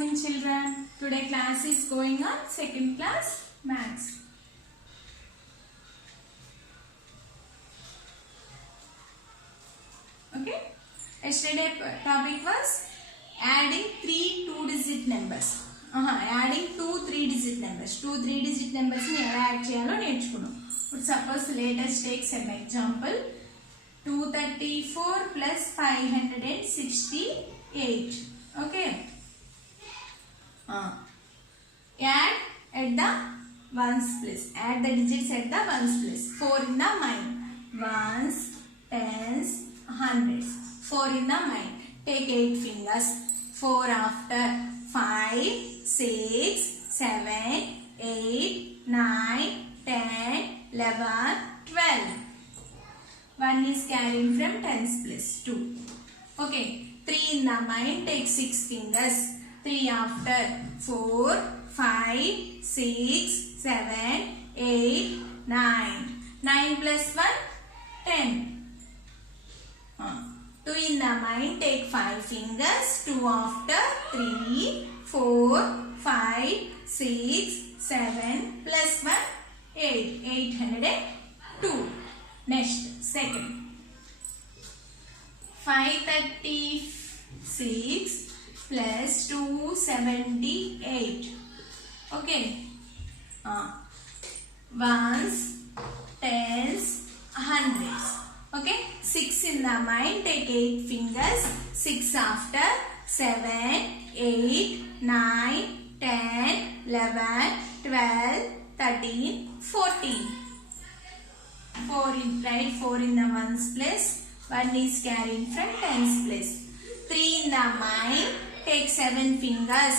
morning, children. Today class is going on second class maths. Okay. Yesterday topic was adding three two-digit numbers. Adding two three-digit numbers. Two three-digit numbers ni ela add cheyalo nerchukunnam. Suppose let us take some example. 234 plus 568. Okay. Add at the ones place. Add the digits at the ones place. 4 in the mind. Ones, tens, hundreds. 4 in the mind. Take 8 fingers. 4 after 5, 6, 7, 8, 9, 10, 11, 12. 1 is carrying from tens place. 2. Okay. 3 in the mind. Take 6 fingers. 3 after 4, 5, 6, 7, 8, 9. 9 plus 1, 10. 2 in the mind, take 5 fingers. 2 after 3, 4, 5, 6, 7 plus 1, 8. 802. Next, second. 536 plus 278. Okay. Ones, tens, hundreds. Okay. 6 in the mind. Take 8 fingers. 6 after 7, 8, 9, 10, 11, 12, 13, 14. 4 in right. 4 in the ones place. 1 is carrying from tens place. 3 in the mind. Take 7 fingers.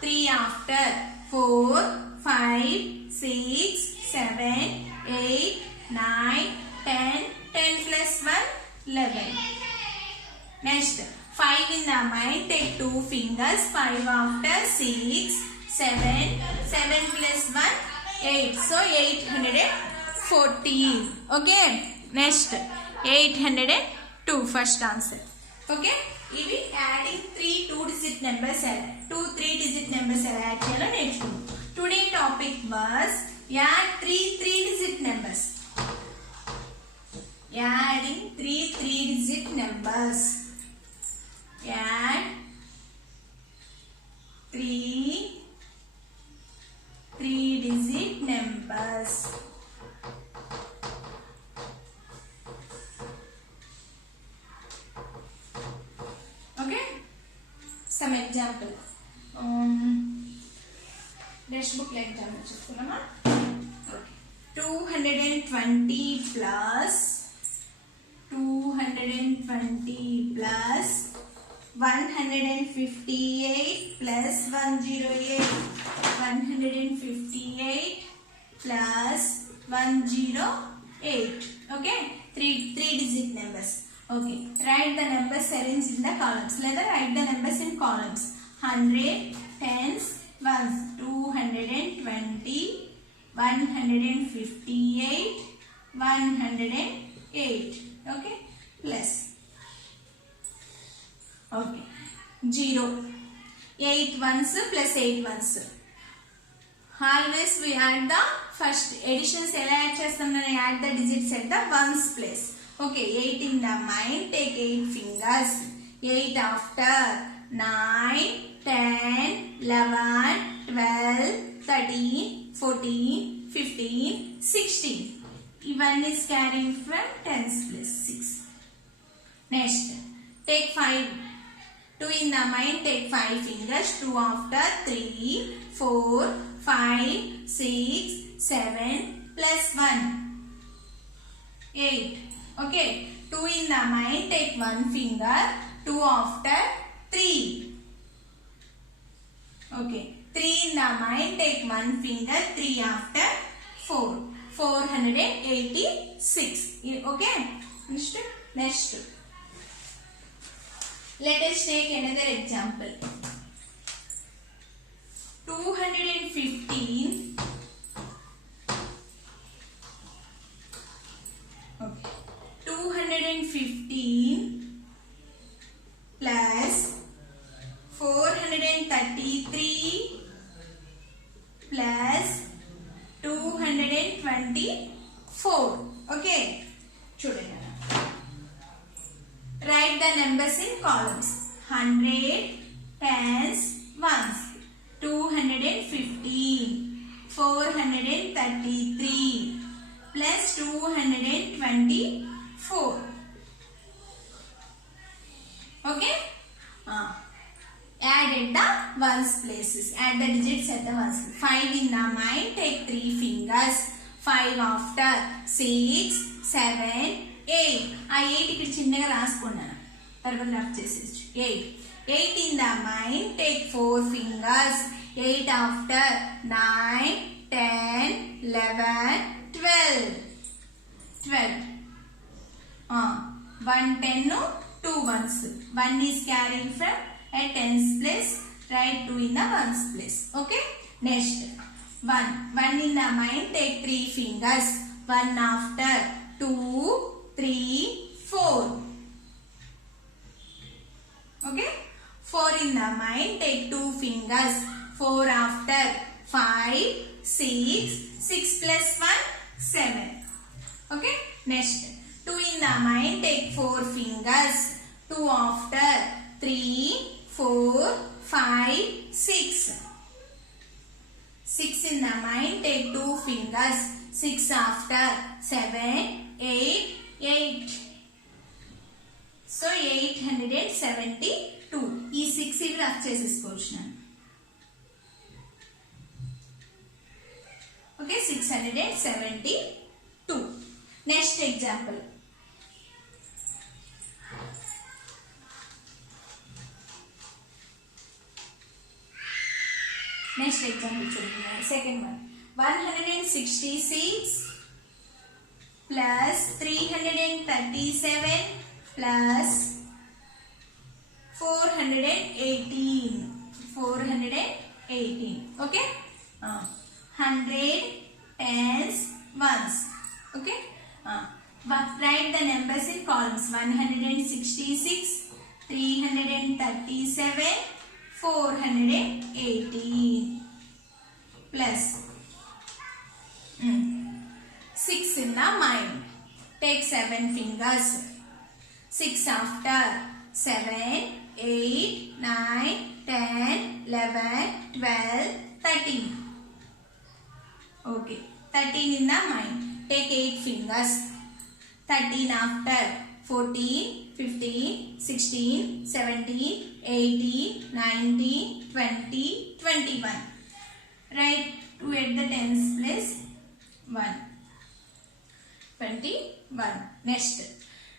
3 after 4, 5, 6, 7, 8, 9, 10. 10 plus 1, 11. Next, 5 in the mind. Take 2 fingers. 5 after 6, 7. 7 plus 1, 8. So, 814. Okay. Next, 802. First answer. Okay. ఇవి adding 3 2-digit numbers two 3-digit numbers add చేయాలో నేర్చుకున్నాం. Today topic was add 3 3-digit numbers. Adding 3 3-digit numbers. Add 3 3-digit numbers. Okay. Some example. Textbook example chestunama. Okay. 220 plus 158 plus 108. 158 plus 108. Okay. 3 digit numbers. Okay. Write the numbers arranged in the columns. Let us write the numbers in columns. 100, tens, ones. 220, 158, 108. Okay. Plus. Okay. 0. 8 ones plus 8 ones. Always we add the first additions. Add the digits at the ones place. Okay. 8 in the mind. Take 8 fingers. 8 after 9, 10, 11, 12, 13, 14, 15, 16. One is carrying from tens place. 6. Next. Take 5. 2 in the mind. Take 5 fingers. 2 after 3, 4, 5, 6, 7 plus 1, 8. Okay. 2 in the mind. Take 1 finger. 2 after 3. Okay. 3 in the mind. Take 1 finger. 3 after 4. 486. Okay. Next. Let us take another example. 215. Okay. 215 plus 433 33 plus 224. Okay, చూడండి. Write the numbers in columns. 100, tens, ones. 215, 433 plus 224. Okay. Add at the ones places. Add the digits at the ones. 5 in the mind. Take 3 fingers. 5 after. 6, 7, 8. ఆ 8 ఇక్కడ చిన్నగా రాసుకున్నాను. తర్వాత rough చేసేసి 8. 8 in the mind. Take 4 fingers. 8 after. 9, 10, 11, 12. 12. 1 10, 2 ones. 1 is carried from a tens place. Write 2 in the ones place. Okay. Next. 1 in the mind. Take 3 fingers. 1 after. 2, 3, 4. Okay. 4 in the mind. Take 2 fingers. 4 after. 5, 6. 6 plus 1, 7. Okay. Next. 2 in the mind. Take 4 fingers. 2 after. 3, 4, 5, 6. 6 in the mind. Take 2 fingers. 6 after. 7, 8, 8. So 872. ఈ 6 ఇవి rough చేసేసుకోవచ్చు. Okay, 672. Next example. Next example. Second one. 166 plus 337 plus 418. 418. Okay. 100, tens, ones. Okay. Write the numbers in columns. 166, 337, 418 plus 6 in the mind. Take 7 fingers. 6 after. 7, 8, 9, 10, 11, 12, 13. Okay. 13 in the mind. Take 8 fingers. 13 after. 14, 15, 16, 17, 18, 19, 20, 21. Write 2 at the tens place. 1. 21. Next.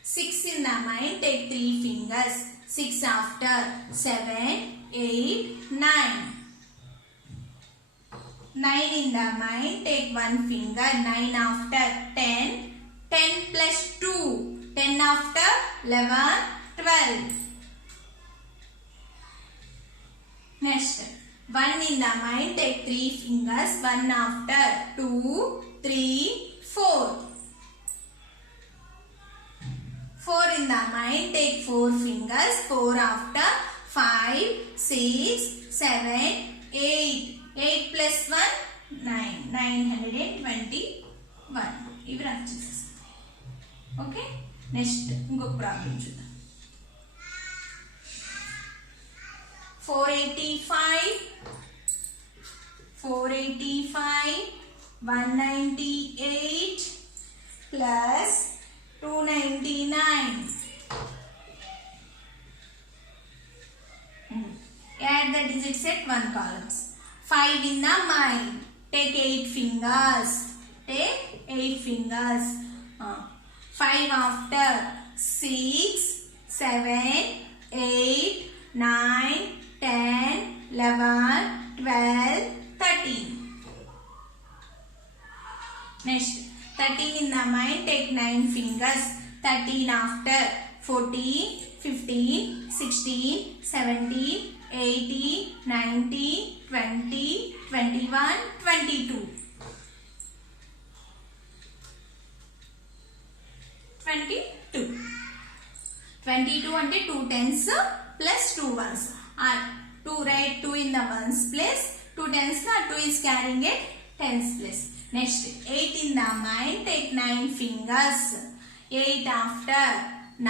6 in the mind. Take 3 fingers. 6 after. 7, 8, 9. 9 in the mind. Take 1 finger. 9 after. 10. 10 plus 2. 10 after. 11, 12. Next. 1 in the mind. Take 3 fingers. 1 after. 2, 3, 4. 4 in the mind. Take 4 fingers. 4 after. 5, 6, 7, 8. 8 plus 1, 9. 921. ఇవి rough చేసేస్తాం. Okay. Next ఇంకొక problem చూద్దాం. 485, 198 plus 299. Add the digits at 1 columns. 5 in the mind. Take 8 fingers. Take 8 fingers. 5 after. 6, 7, 8, 9, 10, 11, 12, 13. Next. 13 in the mind. Take 9 fingers. 13 after. 14, 15, 16, 17, 18, 19, 20, 21, 22. 22 అంటే 2 tens plus 2 ones. 2 write 2 in the ones place, 2 tens na 2 is carrying it tens place. Next 8 in the mind, take 9 fingers. 8 after 9,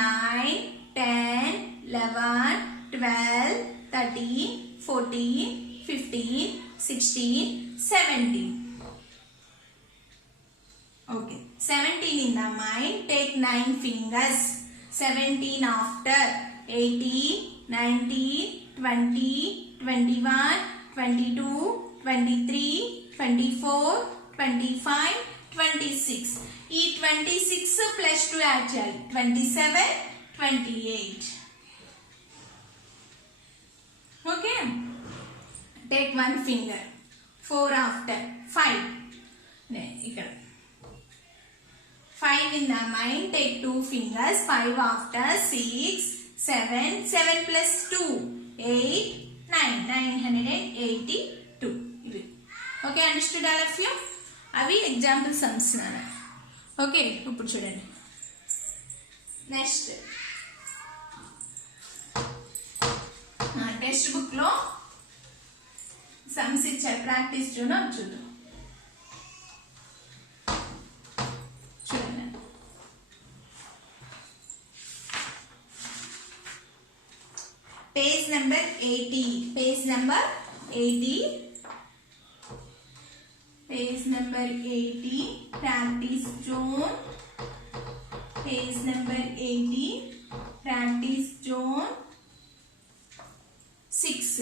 10, 11, 12, 13, 14, 15, 16, 17. Okay, 17 in the mind, take 9 fingers. 17 after 18, 19, 20, 21, 22, 23, 24, 25, 26. ఈ 26 plus 2 add చేయాలి. 27, 28. Okay. Take 1 finger. 4 after 5. ఇక్కడ 5 in the mind, take 2 fingers. 5 after 6, 7, 7 plus 2, 8, 9, 982. Okay, understood all of you? అవి example sums నాన్న. Okay, ఇప్పుడు చూడండి. Next text book లో sums ఇచ్చారు, practice చూద్దాం. చూడండి page number 80. Page number 80. Page number 80, practice zone. Page number 80, practice zone 6,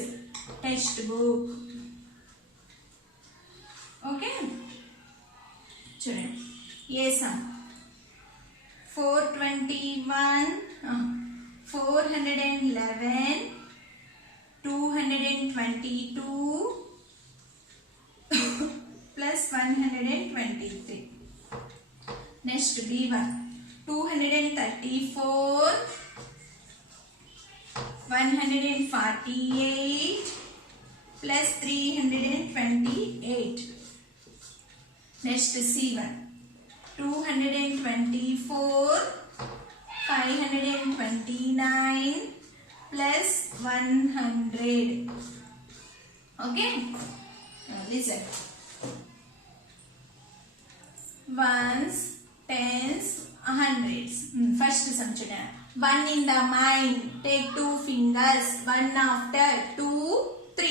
textbook. Okay, చూడండి. ఏ some 421, 411, 222 plus 123. Next B1, 234, 148 plus 328. Next C1, 224, 529 plus 100. Okay, now listen. Ones, tens, hundreds. First sum chudana. 1 in the mind, take 2 fingers. 1 after 2, 3.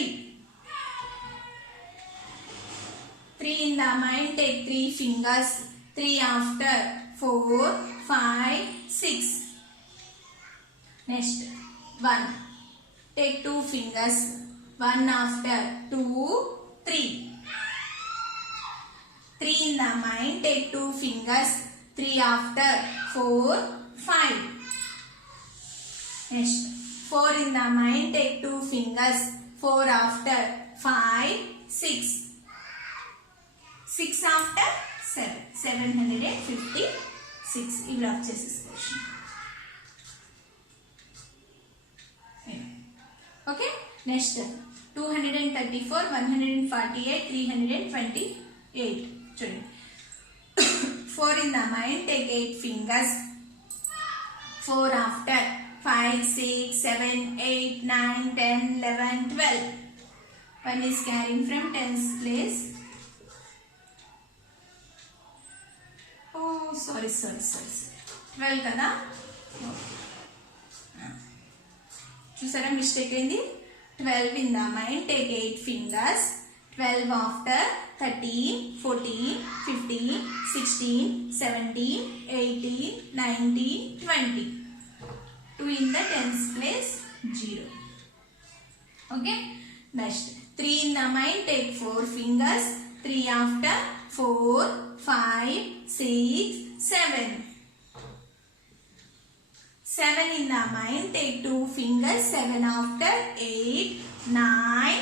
3 in the mind, take 3 fingers. 3 after 4, 5, 6. Next 1, take 2 fingers. 1 after 2, 3. 3 in the mind, take 2 fingers. 3 after 4, 5. Next 4 in the mind, take 2 fingers. 4 after 5, 6. 6 after 7, 756. You will have this question. Okay, next 234, 148, 328. 4 in the mind, take 8 fingers. 4 after 5, 6, 7, 8, 9, 10, 11, 12. 1 is carrying from tens place. Oh, sorry. 12 kada. చూసారా mistake అయింది. 12 in the mind, take 8 fingers. 12 after 13, 14, 15, 16, 17, 18, 19, 20. 2 in the tens place, 0. Okay, next 3 in the mind, take 4 fingers. 3 after 4, 5, 6, 7. 7 in the mind, take 2 fingers. 7 after 8, 9,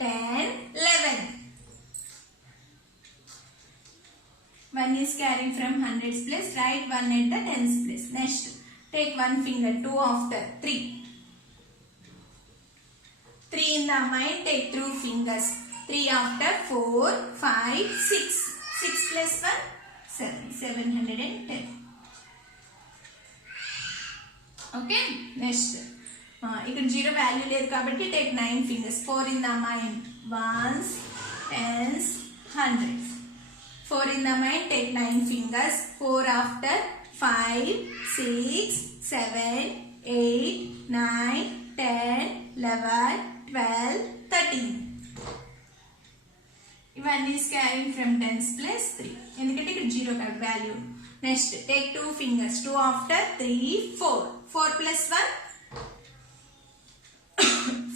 10, 11. 1 is carrying from hundreds place. Write 1 at the tens place. Next, take 1 finger. 2 after 3. 3 in the mind, take 2 fingers. 3 after 4, 5, 6. 6 plus 1, 7. 710. Okay, next ఇక్కడ 0 value లేదు కాబట్టి take 9 fingers. 4 in the mind, ones, tens, hundreds. 4 in the mind, take 9 fingers. 4 after 5, 6, 7, 8, 9, 10, 11, 12, 13. One is carrying from tens place 3. ఎందుకంటే ఇక్కడ 0 value. Next take 2 fingers. 2 after 3, 4. 4 plus 1,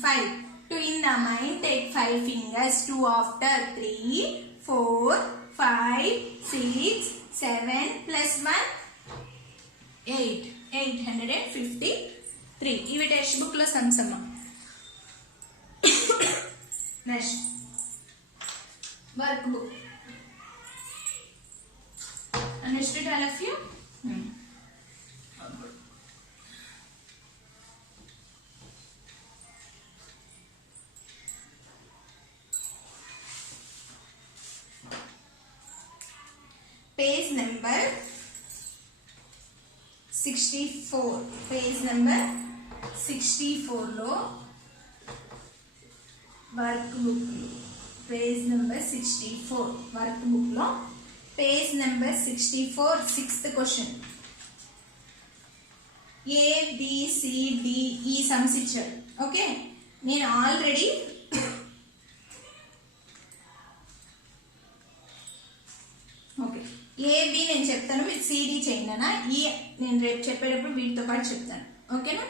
5. 2 in the mind, take 5 fingers. 2 after 3, 4, 5, 6, 7 plus 1, 8. 853. ఇవి textbook లో సంసమ్మ. Next workbook. Understood all of you? Page number 64. Page number 64 లో workbook. Page number 64 workbook లో page number 64 6th question. ABCDE sums ఇచ్చాడు. Okay, నేను already AB నేను చెప్తాను, మీరు CD చేయండి అన్న. ఈ నేను రేపు చెప్పేటప్పుడు వీటితో పాటు చెప్తాను. ఓకేనా?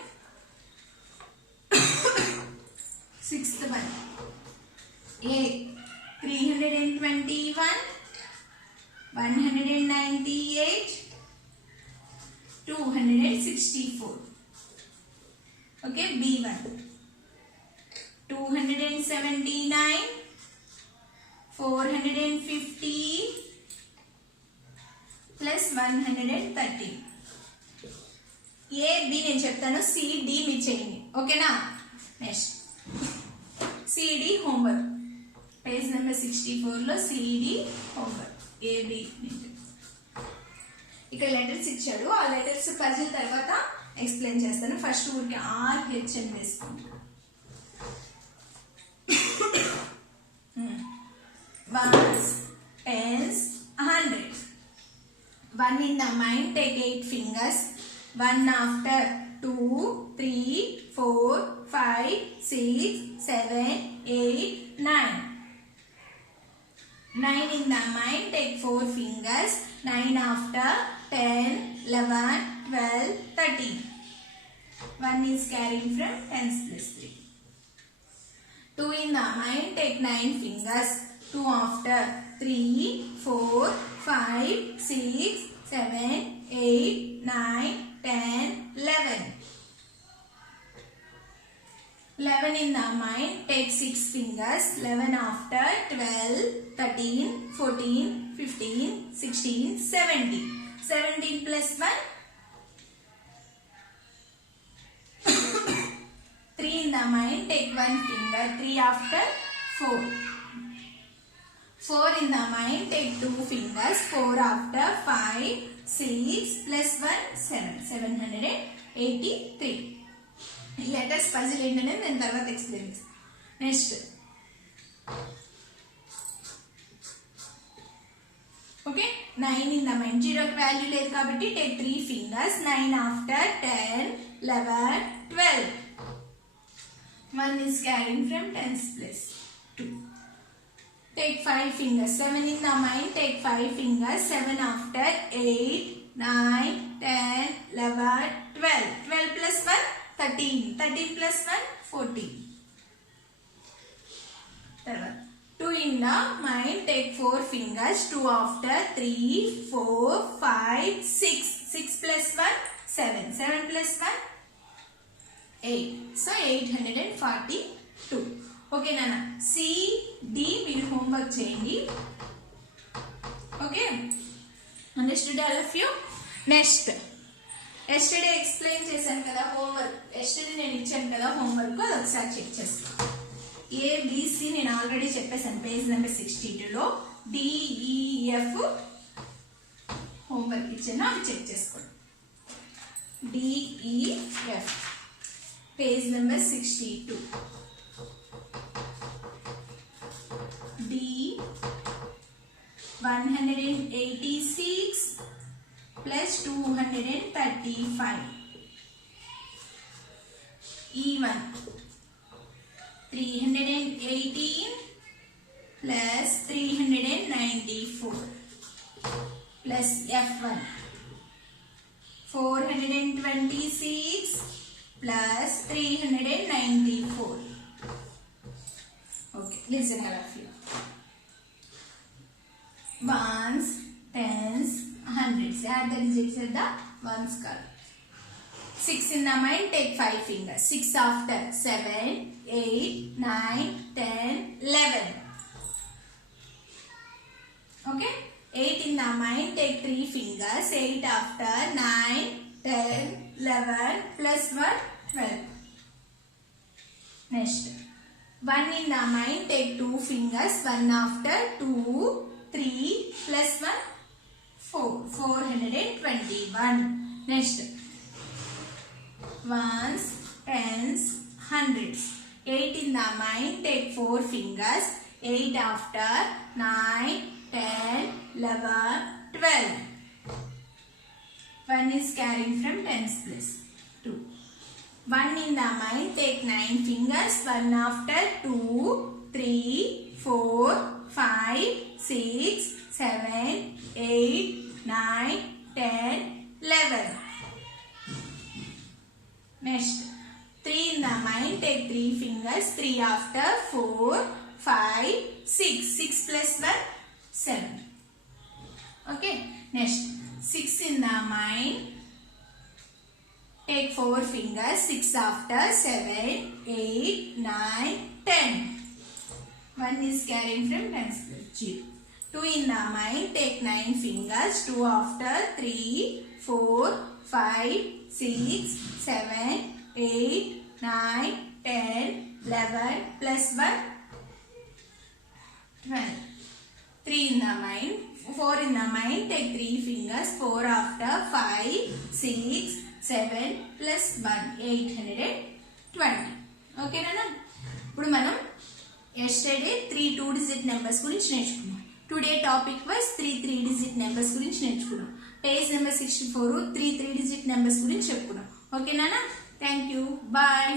6th one. A 321, 198, 264. Okay, B1 279, 450 plus 130. AB నేను చెప్తాను, CD మీరు చేయండి. ఓకేనా? Next CD homework. Page number 64 లో CD హోంవర్క్. AB ఇక్కడ లెటర్స్ ఇచ్చాడు. ఆ లెటర్స్ పజిల్ తర్వాత ఎక్స్ప్లెయిన్ చేస్తాను. ఫస్ట్ ఊరికి RH అని వేసుకుంటాను. Ones, tens, hundreds. 1 in the mind, take 8 fingers. 1 after 2, 3, 4, 5, 6, 7, 8, 9. 9 in the mind, take 4 fingers. 9 after 10, 11, 12, 13. 1 is carrying from tens plus 3. 2 in the mind, take 9 fingers. 2 after 3, 4, 5, 6, 7, 8, 9, 10, 11. 11 in the mind, take 6 fingers. 11 after 12, 13, 14, 15, 16, 17. 17 plus 1, 3 in the mind, take 1 finger. 3 after 4. 4 in the mind, take 2 fingers. 4 after 5, 6 plus 1, 7. 783. Letters puzzle ఏంటనే నేను తర్వాత explain చేస్తాను. Next okay, 9 in the mind. 0కి value లేదు కాబట్టి take 3 fingers. 9 after 10, 11, 12. 1 is carrying from tens place 2. Take 5 fingers. 7 in the mind, take 5 fingers. 7 after 8, 9, 10, 11, 12. 12 plus 1, 13. 13 plus 1, 14. 2 in the mind, take 4 fingers. 2 after 3, 4, 5, 6. 6 plus 1, 7. 7 plus 1, 8. So 842. Okay నాన్న, CD మీరు homework చేయండి. Okay, understood all of you. Next yesterday explain చేశాను కదా homework. Yesterday నేను ఇచ్చాను కదా homework, అది ఒకసారి చెక్ చేస్తాను. ABC నేను ఆల్రెడీ చెప్పేశాను పేజ్ నెంబర్ 62లో. DEF హోంవర్క్ ఇచ్చాను, అవి చెక్ చేసుకోండి. DEF Page number 62. D 186 plus 235. E1 318 plus 394 plus F1 426 plus 394. Okay, listen all of you. Ones, tens, hundreds. Add the digits at the ones column. 6 in the mind, take 5 fingers. 6 after 7, 8, 9, 10, 11. Okay? 8 in the mind, take 3 fingers. 8 after 9, 10, 11 plus 1, 12. Next. 1 in the mind, take 2 fingers. 1 after 2, 3 plus 1, 4. 421. Next. Ones, tens, hundreds. 8 in the mind, take 4 fingers. 8 after 9, 10, 11, 12. 1 is carrying from tens place. 2. 1 in the mind, take 9 fingers. 1 after 2, 3, 4, 5, 6, 7, 8, 9, 10, 11. Next, 3 in the mind, take 3 fingers. 3 after 4, 5, 6. 6 plus 1, 7. Okay. Next, 6 in the mind, take 4 fingers. 6 after 7, 8, 9, 10. 1 is carrying from tens place. 0. 2 in the mind, take 9 fingers. 2 after 3, 4, 5, 6, 7, 8, 9, 10, 11 plus 1, 12. 3 in the mind, 4 in the mind, take 3 fingers. 4 after 5, 6, 7 plus 1, 820. Okay, Nana? ఇప్పుడు మనం yesterday 3 2-digit numbers గురించి నేర్చుకున్నాం. Today topic was 3 3-digit numbers గురించి నేర్చుకున్నాం. Page number 64 3 3-digit numbers గురించి చెప్పుకున్నాం. Okay నాన్న? Thank you. Bye.